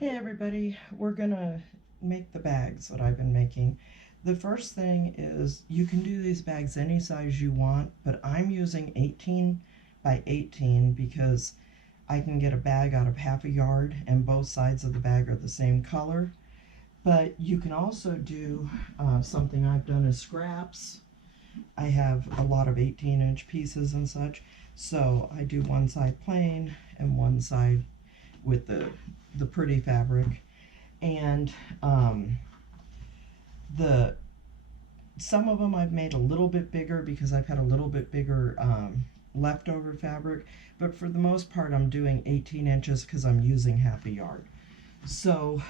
Hey everybody, we're gonna make the bags that I've been making. The first thing is you can do these bags any size you want, but I'm using 18 by 18 because I can get a bag out of half a yard and both sides of the bag are the same color. But you can also do something I've done is scraps. I have a lot of 18-inch pieces and such, so I do one side plain and one side with the pretty fabric. And the some of them I've made a little bit bigger because I've had a little bit bigger leftover fabric, but for the most part I'm doing 18 inches because I'm using half a yard. So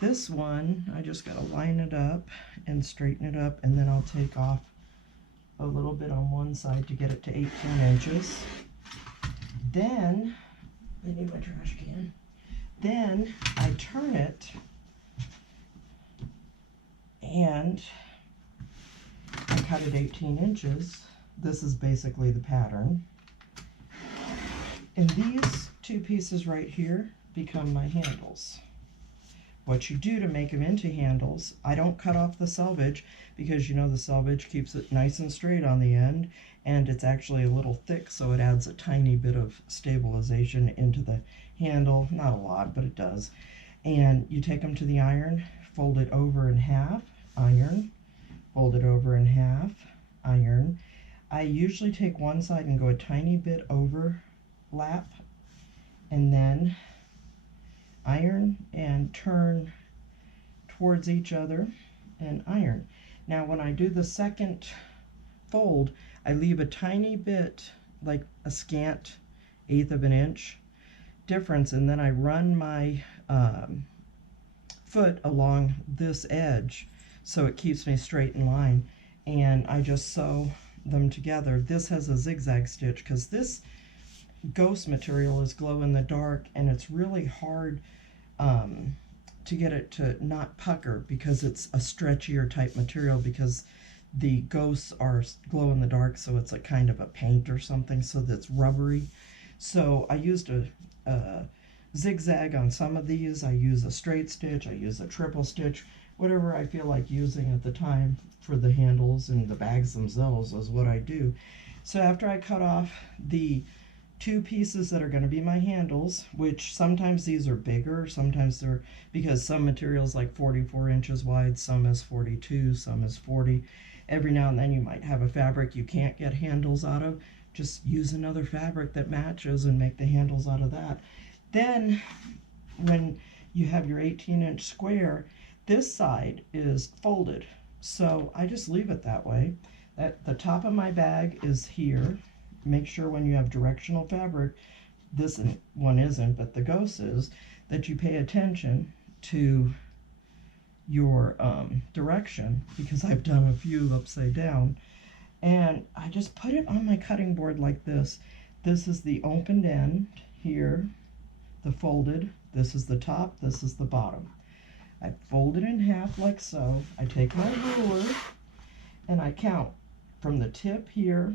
this one I just got to line it up and straighten it up, and then I'll take off a little bit on one side to get it to 18 inches. Then I need my trash can. Then I turn it and I cut it 18 inches. This is basically the pattern. And these two pieces right here become my handles. What you do to make them into handles, I don't cut off the selvage because you know the selvage keeps it nice and straight on the end, and it's actually a little thick, so it adds a tiny bit of stabilization into the handle. Not a lot, but it does. And you take them to the iron, fold it over in half, iron, fold it over in half, iron. I usually take one side and go a tiny bit overlap, and then iron and turn towards each other and iron. Now when I do the second fold, I leave a tiny bit, like a scant eighth of an inch difference, and then I run my foot along this edge so it keeps me straight in line, and I just sew them together. This has a zigzag stitch because this ghost material is glow in the dark, and it's really hard to get it to not pucker because it's a stretchier type material, because the ghosts are glow in the dark, so it's a kind of a paint or something, so that's rubbery. So I used a zigzag on some of these. I use a straight stitch, I use a triple stitch, whatever I feel like using at the time for the handles, and the bags themselves is what I do. So after I cut off the two pieces that are going to be my handles, which sometimes these are bigger, sometimes they're, because some materials like 44 inches wide, some is 42, some is 40. Every now and then you might have a fabric you can't get handles out of. Just use another fabric that matches and make the handles out of that. Then when you have your 18-inch square, this side is folded, so I just leave it that way. That the top of my bag is here. Make sure when you have directional fabric, this one isn't, but the ghost is, that you pay attention to your direction, because I've done a few upside down. And I just put it on my cutting board like this. This is the opened end here, the folded. This is the top, this is the bottom. I fold it in half like so. I take my ruler and I count from the tip here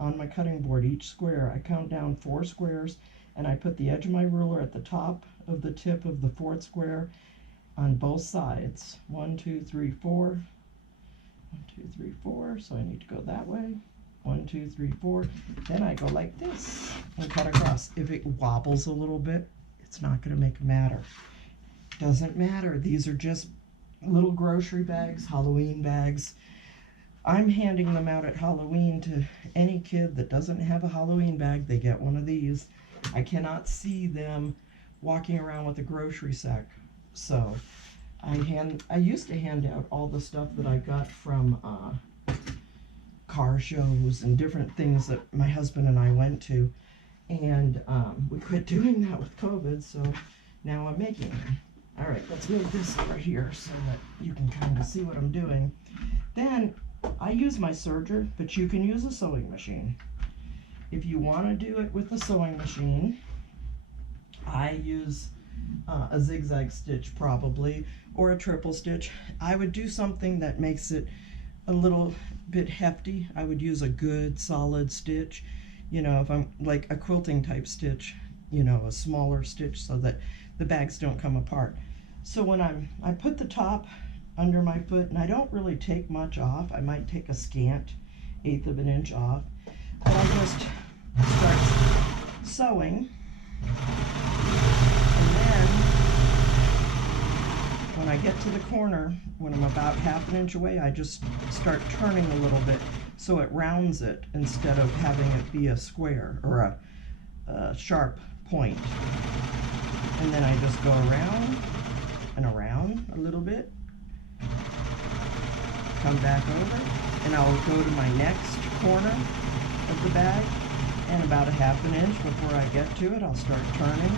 on my cutting board, each square. I count down 4 squares, and I put the edge of my ruler at the top of the tip of the 4th square on both sides. 1, 2, 3, 4. 1, 2, 3, 4. So I need to go that way. 1, 2, 3, 4. Then I go like this and cut across. If it wobbles a little bit, it's not going to make a matter. Doesn't matter. These are just little grocery bags, Halloween bags. I'm handing them out at Halloween to any kid that doesn't have a Halloween bag. They get one of these. I cannot see them walking around with a grocery sack. So I used to hand out all the stuff that I got from car shows and different things that my husband and I went to. And we quit doing that with COVID, so now I'm making them. All right, let's move this over here so that you can kind of see what I'm doing. Then I use my serger, but you can use a sewing machine. If you want to do it with a sewing machine, I use a zigzag stitch probably, or a triple stitch. I would do something that makes it a little bit hefty. I would use a good solid stitch. You know, if I'm like a quilting type stitch, a smaller stitch so that the bags don't come apart. So when I put the top under my foot, and I don't really take much off. I might take a scant 1/8 of an inch off, but I just start sewing, and then when I get to the corner, when I'm about 1/2 inch away, I just start turning a little bit so it rounds it instead of having it be a square or a sharp point. And then I just go around and around a little bit, come back over, and I'll go to my next corner of the bag, and about 1/2 inch before I get to it, I'll start turning,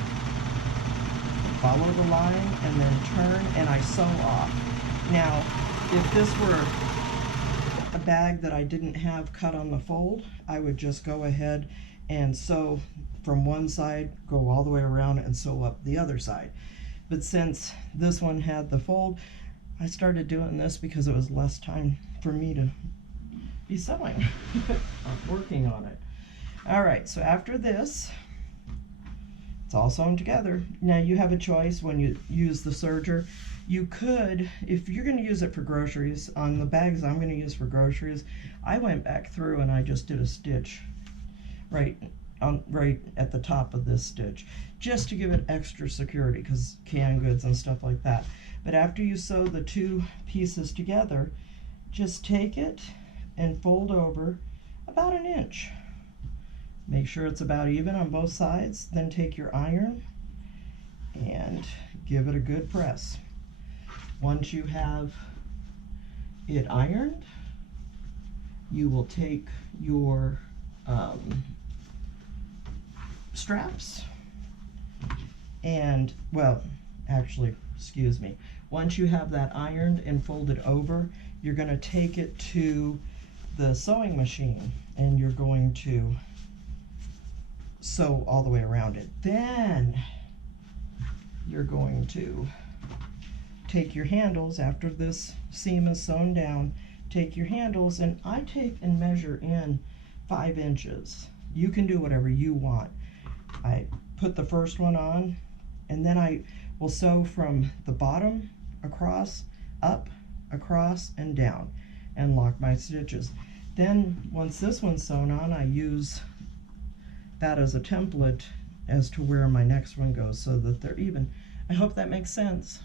follow the line, and then turn, and I sew off. Now, if this were a bag that I didn't have cut on the fold, I would just go ahead and sew from one side, go all the way around, and sew up the other side. But since this one had the fold, I started doing this because it was less time for me to be sewing, working on it. All right, so after this, it's all sewn together. Now you have a choice when you use the serger. You could, if you're going to use it for groceries, on the bags I'm going to use for groceries, I went back through and I just did a stitch right at the top of this stitch, just to give it extra security, because canned goods and stuff like that. But after you sew the two pieces together, just take it and fold over about 1 inch. Make sure it's about even on both sides. Then take your iron and give it a good press. Once you have it ironed, you will take your straps and, well, actually, excuse me, once you have that ironed and folded over, you're going to take it to the sewing machine and you're going to sew all the way around it. Then you're going to take your handles, after this seam is sewn down, take your handles, and I take and measure in 5 inches. You can do whatever you want. I put the first one on, and then I will sew from the bottom across, up, across, and down, and lock my stitches. Then once this one's sewn on, I use that as a template as to where my next one goes so that they're even. I hope that makes sense.